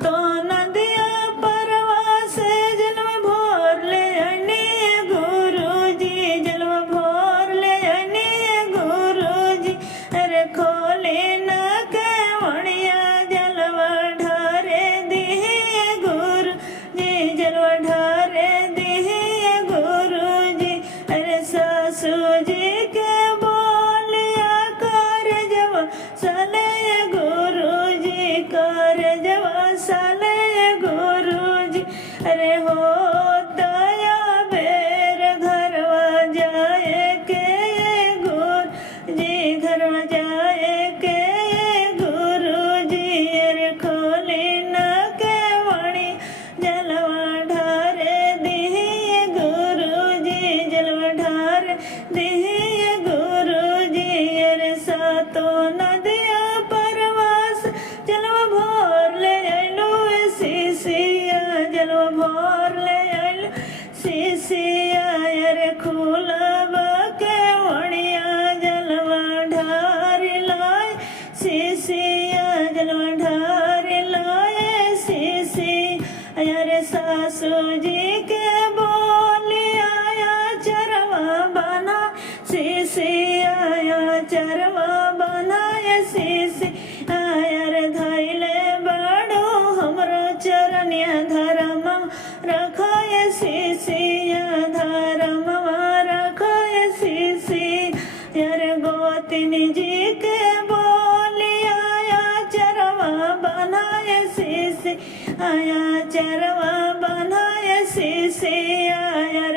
तो नदिया परवास जन्म भोर ले अने गुरुजी जन्म भोर ले अने गुरुजी अरे खोले न केवड़िया जलवा ढारे दिहे गुरुजी जलवा ढारे दिहे गुरुजी अरे सासू जी के बोलिया कर जवा सले गुरुजी कर जवा सले गुरुजी अरे हो दया बेर घरवा जाए के गुरुजी घरवा जाए के गुरुजी अरे खोली न केवड़ी जलवा ढारे दिहे गुरुजी जलवा ढारे दिहे गुरुजी अरे सातो नदिया परवास जलवा भोर ले आइलो सीसिया जलवा भोर ले आइलो सीसिया अरे खुलवा के वड़िया जलवा ढारी लाए सीसिया जलवा ढारी लाए सीसी अरे सासू जी के बोलिया चरवा बना सीसी आया चरवा बनाए सीसी आयर धैले बड़ो हमरो चरनिया धर्म रखाए सीसिया धर्म रखाए सीसी यार गोतिनी जी के बोलिया चरवा बनाए सीसी आया चरवा बनाए सीसी आयर